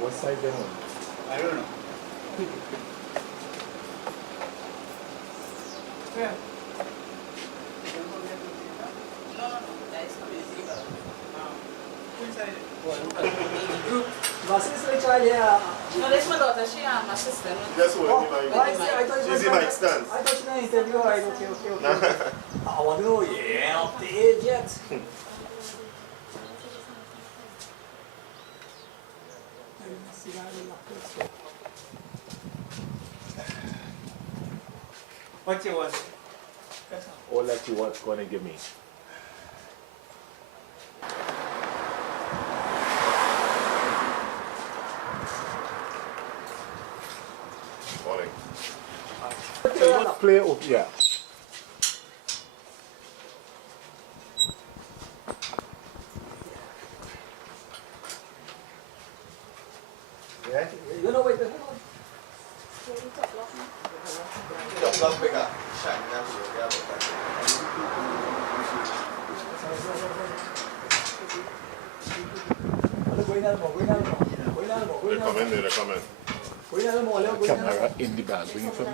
What size they want? I don't know. Yeah. My sister child here. No, that's my daughter. She my sister. That's what Oh, I she's in my stance. I thought she was interview. Right, okay. I want to know, yeah, not the age yet. What you want? All that you want gonna give me. Morning. Play up, yeah. Yeah. You know, wait, hold on. They come in, they come in. Camera in the bag, bring it for me.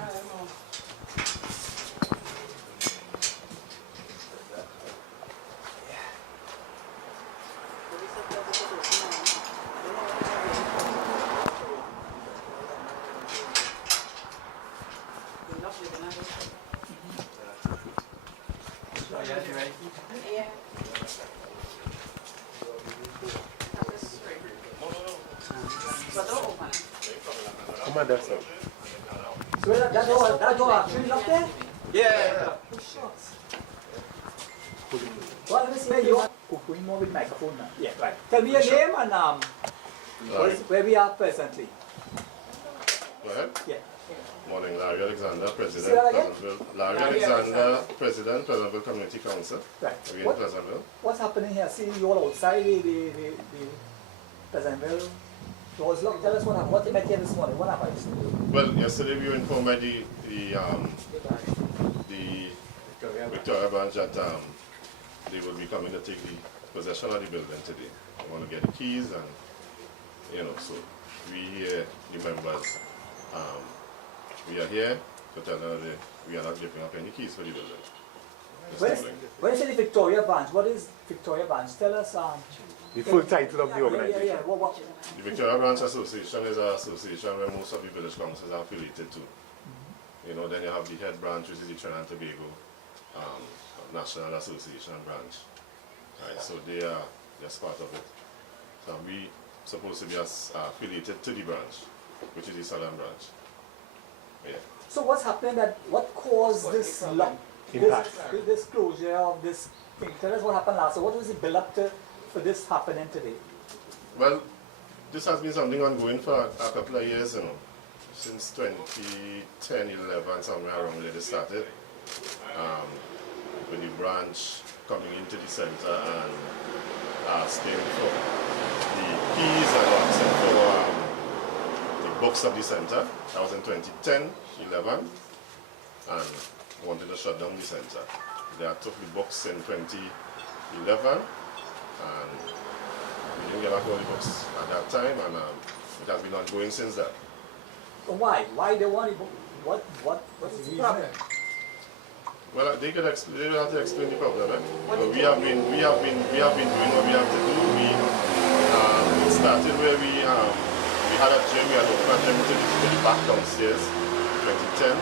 Come on, that's it. So that door actually locked there? Yeah. Well, let me see where you are. Going more with microphone now. Yeah, right. Tell me your name and where we are presently. Go ahead. Yeah. Morning, Larry Alexander, President, Say that again? Pleasantville. Larry Alexander, President, Pleasantville Community Council. Right. We're in Pleasantville. What's happening here? See you all outside the Pleasantville. Doors locked. Tell us what happened. What you met here this morning? What happened? Well, yesterday we were informed by the Victoria branch that they will be coming to take the possession of the building today. They want to get the keys and, so we here, the members, we are here to tell them that we are not giving up any keys for the building. When you say the Victoria branch, what is Victoria branch? Tell us. The full title of the organization. Yeah. What? The Victoria Branch Association is an association where most of the village councils are affiliated to. Then you have the head branch, which is the Trinidad and Tobago National Association branch. Right, so they are just part of it. So we supposed to be affiliated to the branch, which is the Southern branch. Yeah. So what's happening? What caused this lock? This closure of this thing? Tell us what happened last. So what was the build up to for this happening today? Well, this has been something ongoing for a couple of years, since 2010, 11, somewhere around there they started. With the branch coming into the center and asking for the keys and asking for the books of the center. That was in 2010, 11, and wanted to shut down the center. They had took the books in 2011, and we didn't get back all the books at that time, and it has been ongoing since that. So why? Why they want it? What's the reason? Well, they will have to explain the problem. But we have been doing what we have to do. We started where we had a gym. We had opened a gym to the back downstairs, 2010.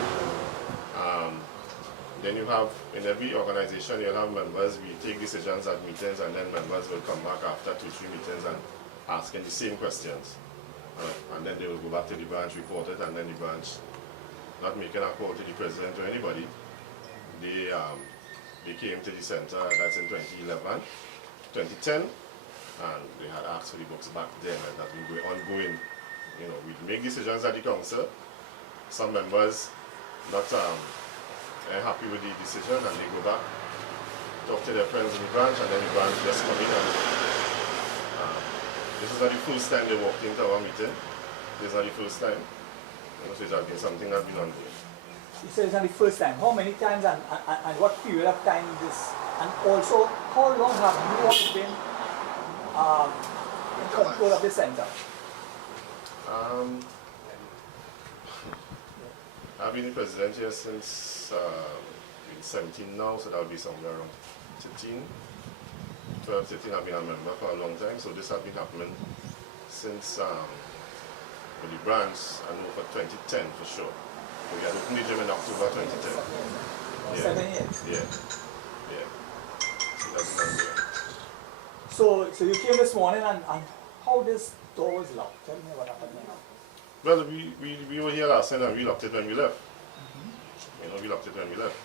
Then you have, in every organization, you'll have members. We take decisions at meetings, and then members will come back after 2-3 meetings and asking the same questions. And then they will go back to the branch, report it, and then the branch, not making a call to the president or anybody, they came to the center, that's in 2011, 2010, and they had asked for the books back then, and that's been ongoing. We make decisions at the council. Some members not happy with the decision, and they go back, talk to their friends in the branch, and then the branch just come in. And, this is not the first time they walked into our meeting. This is not the first time. So it has been something that's been ongoing. You said it's not the first time. How many times and what period of time this? And also, how long have you all been in control of the center? I've been the president here since 17 now, so that'll be somewhere around 13. 12, 13, I've been a member for a long time, so this has been happening since for the branch, I know for 2010 for sure. We had opened the gym in October 2010. Yeah. 7 years. Yeah. Yeah. So that's been there. So you came this morning and how this door was locked? Tell me what happened there. Well, we were here last night and we locked it when we left. You know, we locked it when we left.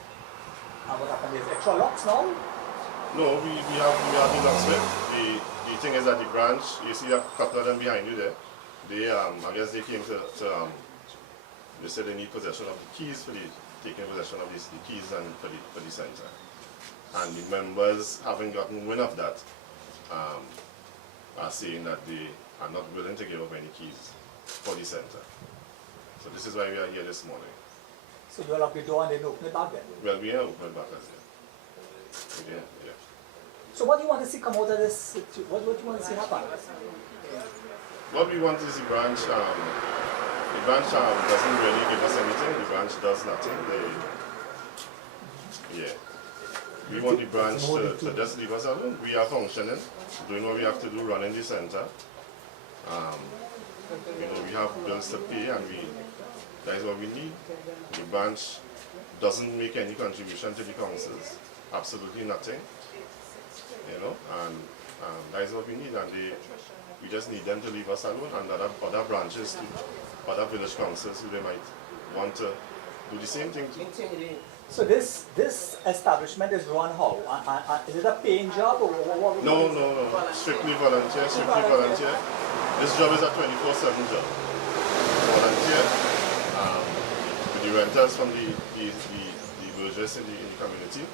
And what happened? There's extra locks now? No, we have the locksmith. The thing is that the branch, you see a couple of them behind you there. They I guess they came to they said they need possession of the keys for taking possession of the keys and for the center. And the members, having gotten wind of that, are saying that they are not willing to give up any keys for the center. So this is why we are here this morning. So you locked the door and then open it back then? Well, we are open back as well. Yeah, yeah. So what do you want to see come out of this? What do you want to see happen? What we want is the branch doesn't really give us anything. The branch does nothing. We want the branch to just leave us alone. We are functioning, doing what we have to do, running the center. You know, we have bills to pay, and that is what we need. The branch doesn't make any contribution to the councils, absolutely nothing. You know, and that is what we need, and we just need them to leave us alone, and other branches, other village councils who they might want to do the same thing to. So this establishment is run how? Is it a paying job or what? No. Strictly volunteer, volunteer. This job is a 24/7 job. Volunteer. With the renters from the villages in the community,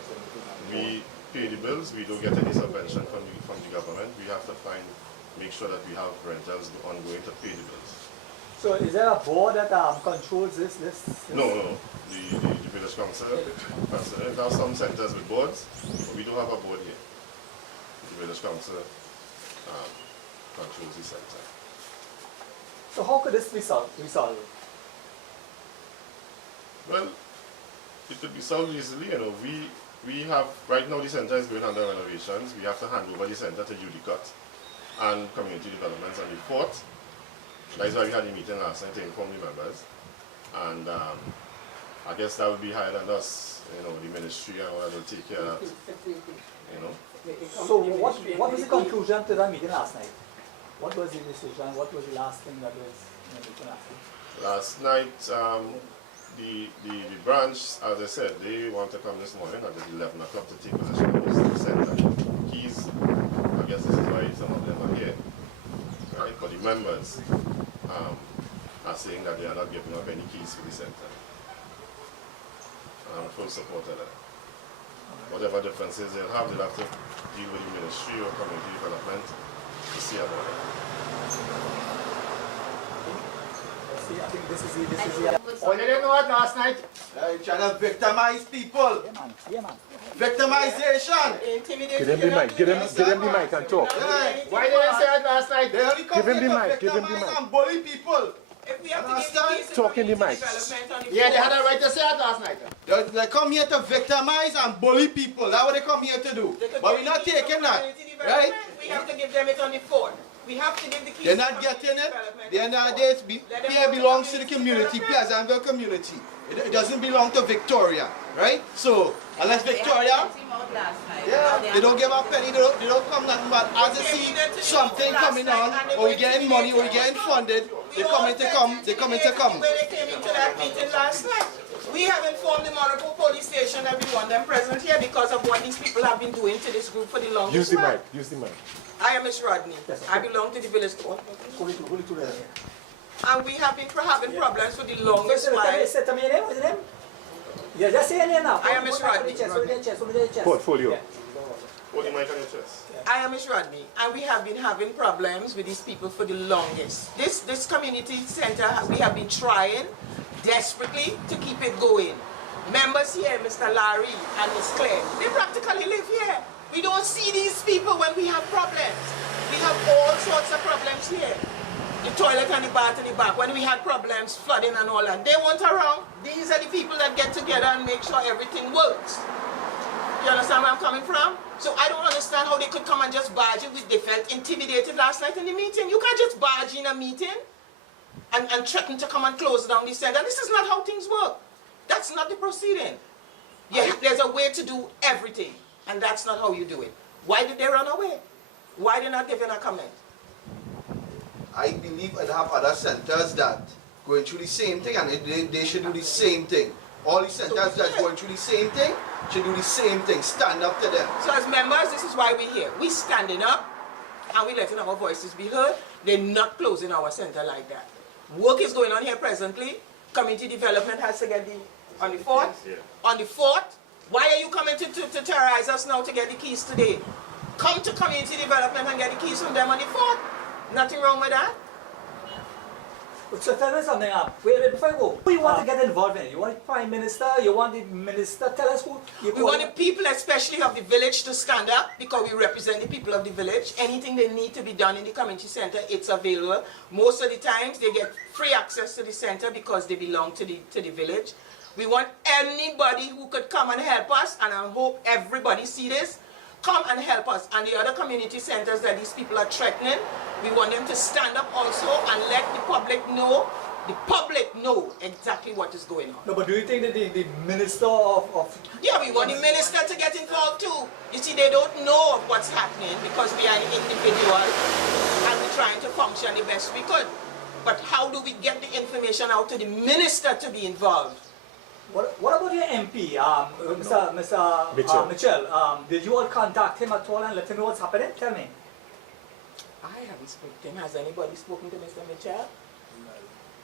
we pay the bills. We don't get any subvention from the government. We have to make sure that we have renters ongoing to pay the bills. So is there a board that controls this? No. The village council. There are some centers with boards, but we don't have a board here. The village council controls the center. So how could this be solved? Well, it could be solved easily. You know, we have right now the center is going under renovations. We have to hand over the center to UDCOT and community developments on the 4th. That is why we had a meeting last night to inform the members. And I guess that would be higher than us, you know, the ministry and what will take care of that, you know. So what was the conclusion to that meeting last night? What was the decision? What was the last thing that was in the meeting last night? Last night, the branch, as I said, they want to come this morning at 11 o'clock to take possession of the center keys. I guess this is why some of them are here, right? But the members are saying that they are not giving up any keys for the center. I'm in full support of that. Whatever differences they'll have to deal with the ministry or community development to see about it. See, I think this is the Oh, you didn't know what last night? Trying to victimize people. Yeah, man. Victimization. Give him the mic. Give him the mic and talk. Why didn't you say it last night? They only come Give him here the to mic, give him the victimize mic. and bully people. If we have to Understand? give the keys to Talk in the community mic. development on the Yeah, they floor. had a right to say it last night. They come here to victimize and bully people. That's what they come here to do. They could But give we're not the keys to taking that. community Right? development. We have to give them it on the phone. We have to give the keys They're to not community getting it. development The on end the of the phone. day, Let them here go to belongs to the community community, development. Pleasantville community. It doesn't belong to Victoria, right? So, unless Victoria, they don't give a penny, they don't come nothing but as they see something coming on, or we getting money, or we getting funded, they coming to come. When they came into that meeting last night, we have informed the Monaco police station that we want them present here because of what these people have been doing to this group for the longest Use the while. mic. Use the mic. I am Miss Rodney. Yes, I belong to the village court. Hold it to there. And we have been having problems for the longest while. Tell me your name. What's your name? Yeah, just say your name now. I am Miss Rodney. Portfolio. Hold the mic on your chest. I am Miss Rodney, and we have been having problems with these people for the longest. This community center, we have been trying desperately to keep it going. Members here, Mr. Larry and Miss Claire, they practically live here. We don't see these people when we have problems. We have all sorts of problems here. The toilet and the bath in the back. When we had problems, flooding and all that, they weren't around. These are the people that get together and make sure everything works. You understand where I'm coming from? So I don't understand how they could come and just barge in. They felt intimidated last night in the meeting. You can't just barge in a meeting and threaten to come and close down the center. This is not how things work. That's not the proceeding. Yeah, there's a way to do everything, and that's not how you do it. Why did they run away? Why did not give in a comment? I believe I'd have other centers that going through the same thing, and they should do the same thing. All the centers that's going through the same thing should do the same thing. Stand up to them. So as members, this is why we're here. We're standing up, and we're letting our voices be heard. They're not closing our center like that. Work is going on here presently. Community development has to get on the 4th. Yeah. On the 4th, why are you coming to terrorize us now to get the keys today? Come to community development and get the keys from them on the 4th. Nothing wrong with that. So tell me something. Wait, before I go, who you want to get involved in? You want the Prime Minister? You want the Minister? Tell us who. We want the people, especially of the village, to stand up because we represent the people of the village. Anything they need to be done in the community center, it's available. Most of the times, they get free access to the center because they belong to the village. We want anybody who could come and help us, and I hope everybody see this. Come and help us. And the other community centers that these people are threatening, we want them to stand up also and let the public know exactly what is going on. No, but do you think that the Minister of... Yeah, we want the minister to get involved too. You see, they don't know of what's happening because we are individuals and we're trying to function the best we could. But how do we get the information out to the minister to be involved? What about your MP, Mr. Mitchell? Did you all contact him at all and let him know what's happening? Tell me. I haven't spoken to him. Has anybody spoken to Mr. Mitchell?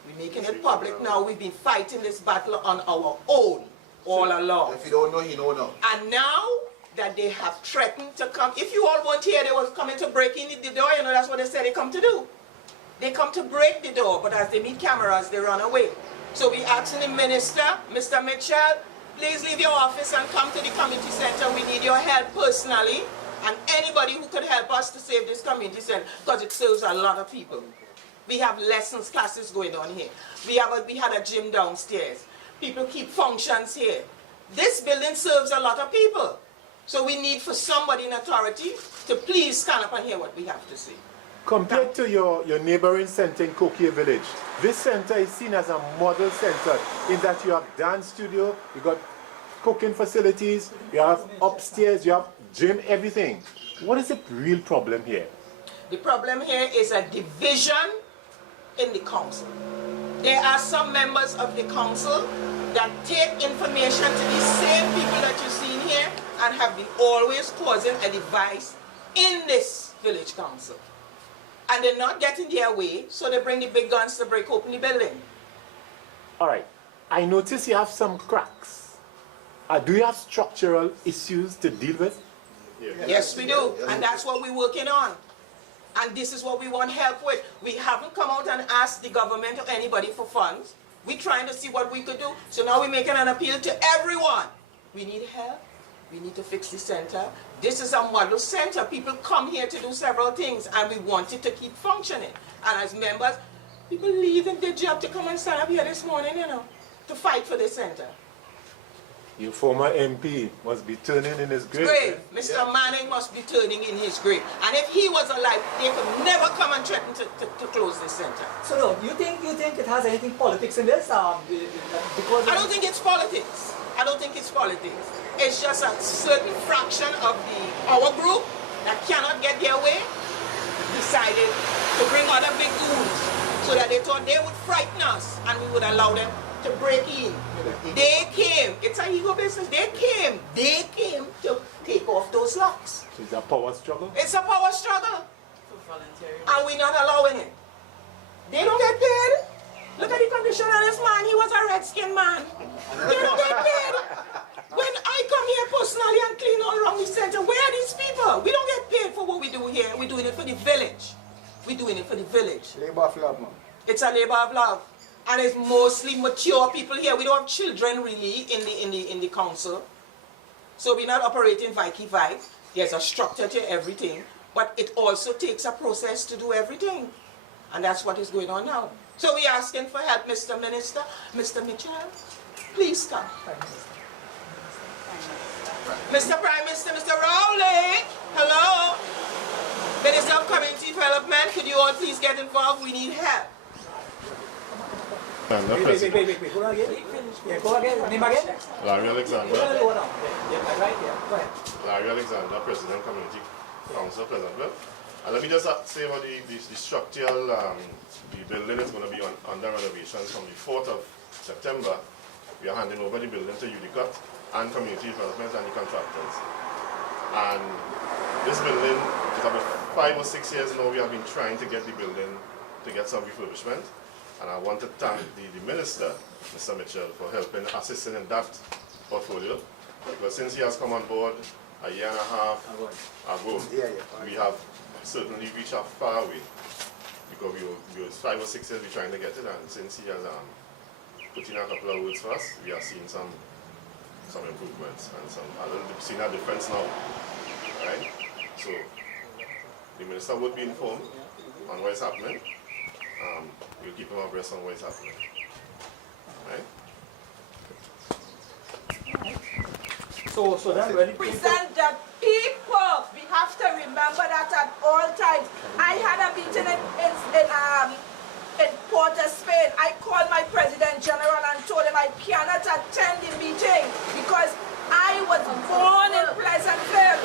We're making it public now. We've been fighting this battle on our own all along. If you don't know, you know now. And now that they have threatened to come, if you all weren't here, they were coming to break in the door. You know, that's what they said they come to do. They come to break the door, but as they meet cameras, they run away. So we asking the minister, Mr. Mitchell, please leave your office and come to the community center. We need your help personally, and anybody who could help us to save this community center, because it serves a lot of people. We have lessons, classes going on here. We had a gym downstairs. People keep functions here. This building serves a lot of people. So we need for somebody in authority to please stand up and hear what we have to say. Compared to your neighboring center in Coquille Village, this center is seen as a model center in that you have dance studio, you got cooking facilities, you have upstairs, you have gym, everything. What is the real problem here? The problem here is a division in the council. There are some members of the council that take information to these same people that you've seen here and have been always causing a device in this village council. And they're not getting their way, so they bring the big guns to break open the building. All right. I notice you have some cracks. Do you have structural issues to deal with? Yes, we do. And that's what we're working on. And this is what we want help with. We haven't come out and asked the government or anybody for funds. We're trying to see what we could do. So now we're making an appeal to everyone. We need help. We need to fix the center. This is a model center. People come here to do several things, and we want it to keep functioning. And as members, people leaving their job to come and stand up here this morning, you know, to fight for the center. Your former MP must be turning in his grave. Mr. Manning must be turning in his grave. And if he was alive, they could never come and threaten to close this center. So no, you think it has anything politics in this? Because I don't think it's politics. I don't think it's politics. It's just a certain fraction of our group that cannot get their way decided to bring other big goons so that they thought they would frighten us and we would allow them to break in. They came. It's an ego business. They came to take off those locks. It's a power struggle? It's a power struggle. And we're not allowing it. They don't get paid. Look at the condition of this man. He was a red-skinned man. They don't get paid. When I come here personally and clean all around the center, where are these people? We don't get paid for what we do here. We're doing it for the village. We're doing it for the village. Labor of love, man. It's a labor of love. And it's mostly mature people here. We don't have children really in the council. So we're not operating Vicky Vibe. There's a structure to everything. But it also takes a process to do everything. And that's what is going on now. So we're asking for help, Mr. Minister. Mr. Mitchell, please come. Mr. Prime Minister, Mr. Rowley, hello. Minister of Community Development, could you all please get involved? We need help. Wait. Go again. Yeah, go again. Name again? Larry Alexander. Go down. Yeah, right here. Go ahead. Larry Alexander, President Community Council, Pleasantville. And let me just say about the structural, the building is going to be under renovations from the 4th of September. We are handing over the building to UDICOT and Community Development and the contractors. And this building, is about 5 or 6 years now, we have been trying to get the building to get some refurbishment. And I want to thank the Minister, Mr. Mitchell, for helping, assisting in that portfolio. Because since he has come on board a year and a half ago, we have certainly reached a far way. Because we were 5 or 6 years trying to get it, and since he has put in a couple of words for us, we are seeing some improvements and seeing a difference now. Right? So the Minister would be informed on what is happening. We'll keep him abreast on what is happening. Right? So then really present the people. We have to remember that at all times. I had a meeting in Port of Spain. I called my President General and told him I cannot attend the meeting because I was born in Pleasantville.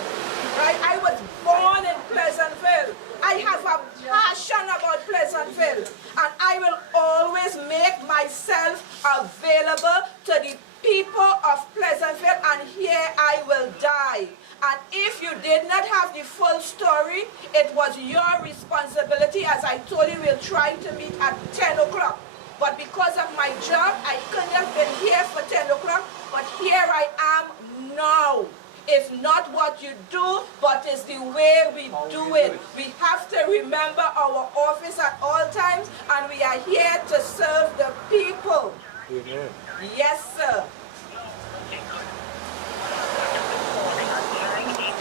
Right? I was born in Pleasantville. I have a passion about Pleasantville, and I will always make myself available to the people of Pleasantville, and here I will die. And if you did not have the full story, it was your responsibility. As I told you, we'll try to meet at 10 o'clock. But because of my job, I couldn't have been here for 10 o'clock, but here I am now. It's not what you do, but it's the way we do it. We have to remember our office at all times, and we are here to serve the people. Amen. Yes, sir.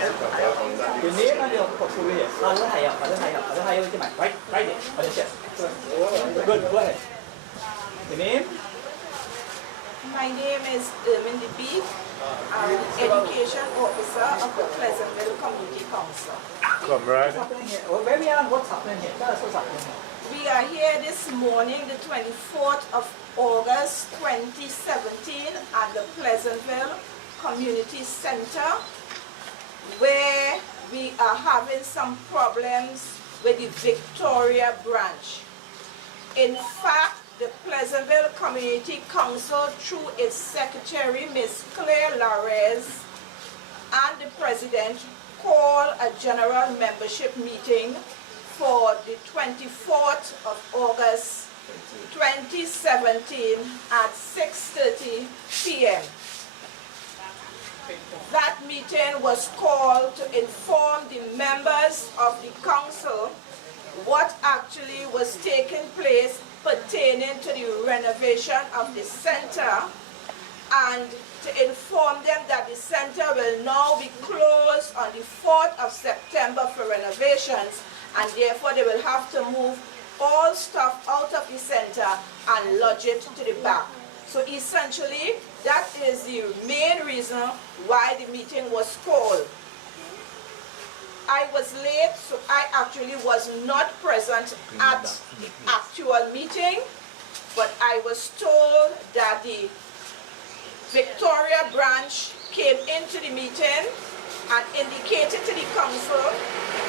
the name and your portfolio here. A little higher with the mic. Right there, on the chest. Good, go ahead. The name? My name is Irvin DeBeek. I'm Education Officer of the Pleasantville Community Council. Come right. What's happening here? Where we are and what's happening here? Tell us what's happening here. We are here this morning, the 24th of August 2017 at the Pleasantville Community Center, where we are having some problems with the Victoria branch. In fact, the Pleasantville Community Council, through its secretary, Ms. Claire Larez, and the president, called a general membership meeting for the 24th of August 2017 at 6:30 p.m. That meeting was called to inform the members of the council what actually was taking place pertaining to the renovation of the center, and to inform them that the center will now be closed on the 4th of September for renovations, and therefore they will have to move all stuff out of the center and lodge it to the back. So essentially, that is the main reason why the meeting was called. I was late, so I actually was not present at the actual meeting, but I was told that the Victoria branch came into the meeting and indicated to the council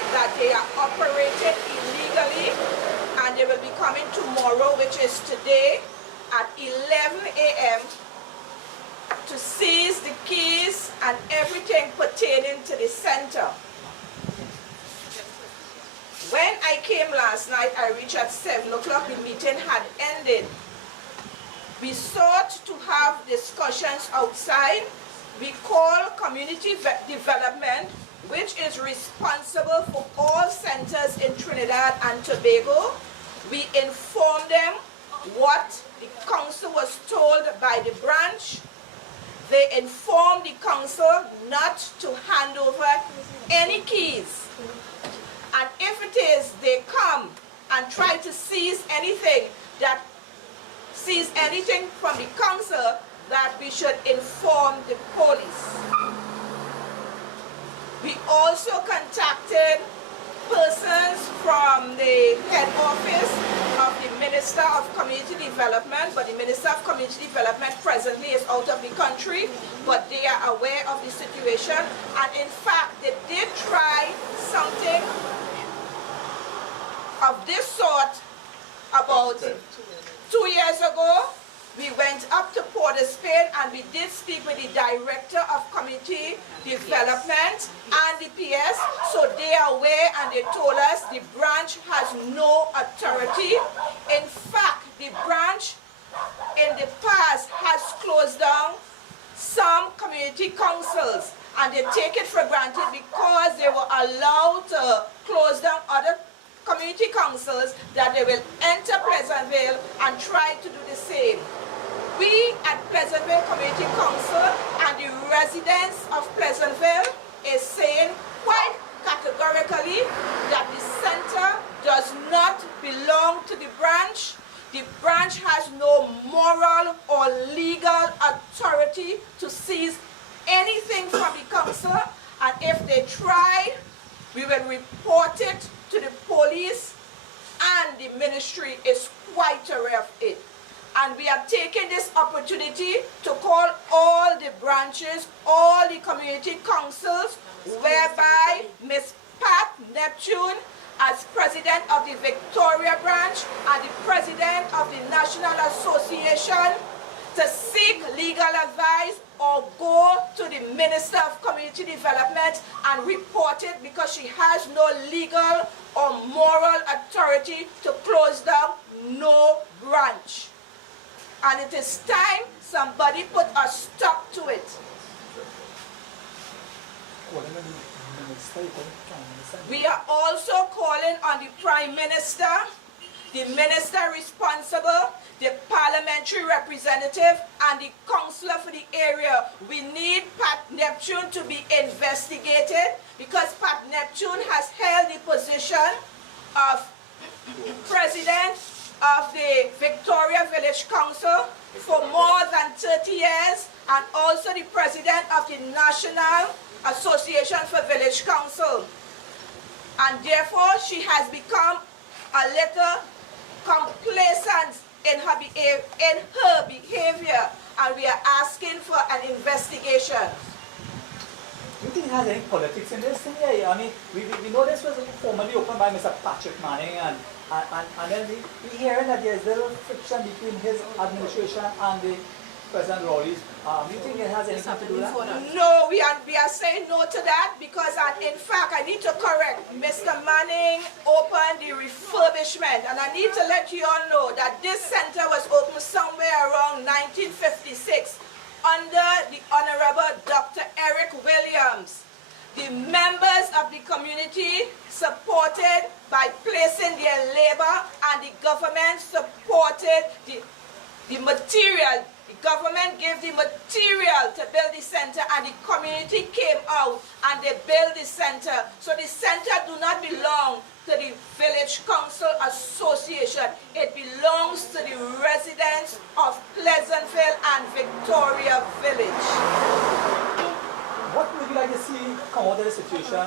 that they are operating illegally, and they will be coming tomorrow, which is today, at 11 a.m. to seize the keys and everything pertaining to the center. When I came last night, I reached at 7 o'clock, the meeting had ended. We sought to have discussions outside. We called community development, which is responsible for all centers in Trinidad and Tobago. We informed them what the council was told by the branch. They informed the council not to hand over any keys. point is they come and try to seize anything from the council, that we should inform the police. We also contacted persons from the head office of the Minister of Community Development, but the Minister of Community Development presently is out of the country, but they are aware of the situation, and in fact they did try something of this sort about 2 years ago. We went up to Port of Spain and we did speak with the Director of Community Development and the PS, so they are aware, and they told us the branch has no authority. In fact, the branch in the past has closed down some community councils, and they take it for granted because they were allowed to close down other community councils, that they will enter Pleasantville and try to do the same. We at Pleasantville Community Council and the residents of Pleasantville is saying quite categorically that the center does not belong to the branch. The branch has no moral or legal authority to seize anything from the council, and if they try, we will report it to the police, and the ministry is quite aware of it. And we are taking this opportunity to call all the branches, all the community councils, whereby Ms. Pat Neptune, as president of the Victoria branch and the president of the National Association, to seek legal advice or go to the Minister of Community Development and report it, because she has no legal or moral authority to close down no branch. And it is time somebody put a stop to it. We are also calling on the Prime Minister, the Minister responsible, the parliamentary representative, and the councillor for the area. We need Pat Neptune to be investigated, because Pat Neptune has held the position of president of the Victoria Village Council for more than 30 years, and also the president of the National Association for Village Council. And therefore, she has become a little complacent in her behavior, and we are asking for an investigation. Do you think it has any politics in this thing? Yeah, I mean, we know this was formally opened by Mr. Patrick Manning, and then we hearing that there's little friction between his administration and the President Rowley's. Do you think it has anything to do with that? No, we are saying no to that, because in fact I need to correct. Mr. Manning opened the refurbishment, and I need to let you all know that this center was opened somewhere around 1956 under the Honorable Dr. Eric Williams. The members of the community supported by placing their labor, and the government supported the material. The government gave the material to build the center, and the community came out and they built the center. So the center do not belong to the Village Council Association. It belongs to the residents of Pleasantville and Victoria Village. What would you like to see come out of the situation?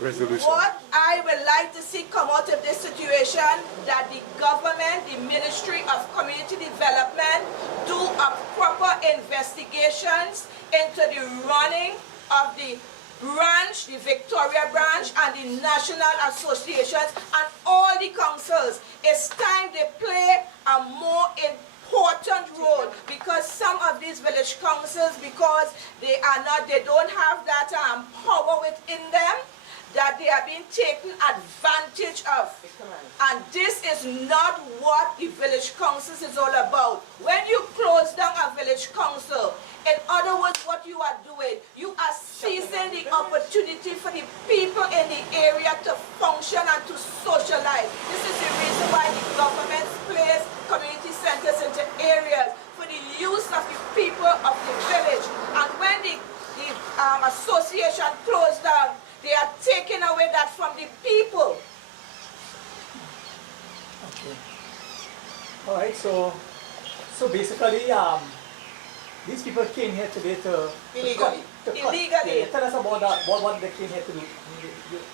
Resolution. What I would like to see come out of this situation, that the government, the Ministry of Community Development, do a proper investigations into the running of the branch, the Victoria branch, and the national associations, and all the councils. It's time they play a more important role, because some of these village councils, because they don't have that power within them, that they are being taken advantage of. And this is not what the village councils is all about. When you close down a village council, in other words, what you are doing, you are seizing the opportunity for the people in the area to function and to socialize. This is the reason why the government places community centers into areas for the use of the people of the village. And when the association closed down, They are taking away that from the people. Okay. All right. So basically, these people came here today to Illegally. Illegally. Tell us about that. What they came here to do.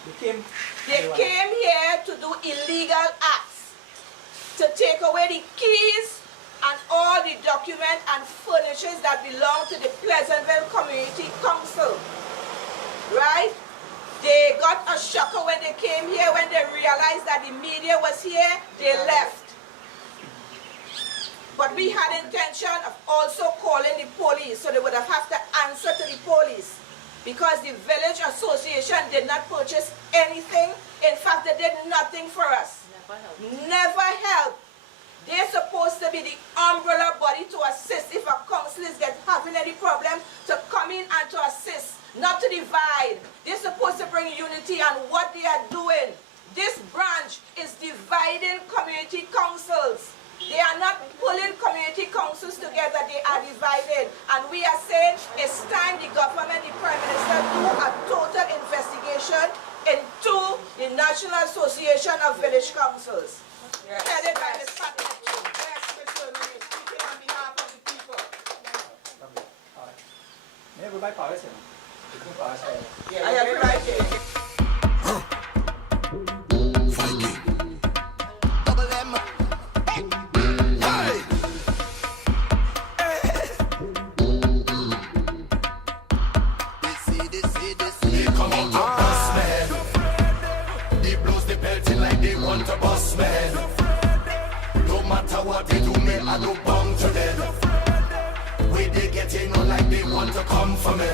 They came here to do illegal acts, to take away the keys and all the documents and furnitures that belong to the Pleasantville Community Council. Right? They got a shocker when they came here, when they realized that the media was here, they left. But we had intention of also calling the police, so they would have to answer to the police. Because the village association did not purchase anything. In fact, they did nothing for us. Never helped. They're supposed to be the umbrella body to assist if a council is having any problem, to come in and to assist, not to divide. They're supposed to bring unity, and what they are doing, this branch is dividing community councils. They are not pulling community councils together, they are divided. And we are saying it's time the government, the Prime Minister, do a total investigation into the National Association of Village Councils. Yes. Headed by Ms. Patrick. Yes, Mr. Minister, speaking on behalf of the people. All right. May I go by Paris? Yeah, I have it right here. I don't bound to them. Way they get in on like they want to come for me.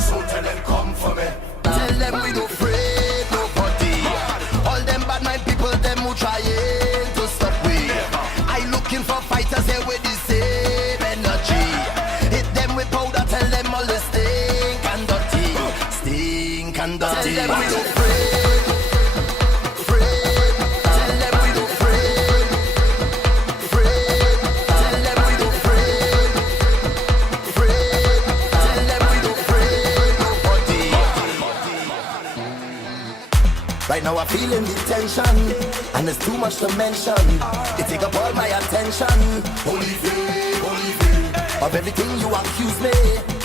So tell them come for me. Tell them we don't afraid nobody. All them bad mind people, them who trying to stop we. I looking for fighters here with the same energy. Hit them with powder, tell them all the stink and dirty. Stink and dirty. Tell them we don't afraid. Right now I'm feeling the tension, and there's too much to mention. It take up all my attention. Holy of everything you accuse me,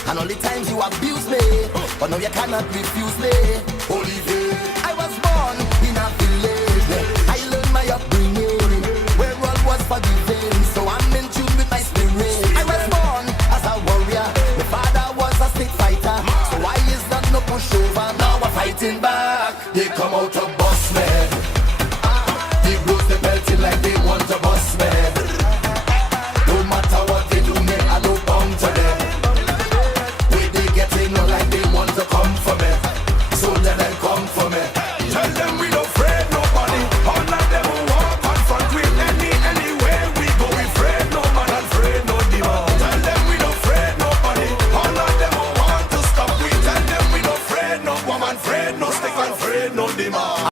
and all the times you abuse me, but now you cannot refuse me. Holy I was born in a village. I learned my upbringing, where all was forgiven. So I'm in tune with my spirit. I was born as a warrior. My father was a stick fighter. So why is that no pushover? Now we're fighting back. They come out of boss man. They blows the belting like they want to boss man. No matter what they do, me I don't bound to them. Way they get in on like they want to come for me. So let them come for me. Tell them we don't afraid nobody. All of them will walk on front with anywhere we go. We afraid no man and afraid no demon. Tell them we don't afraid nobody. All of them will want to stop. We tell them we don't afraid no woman, afraid no stick and afraid no demon.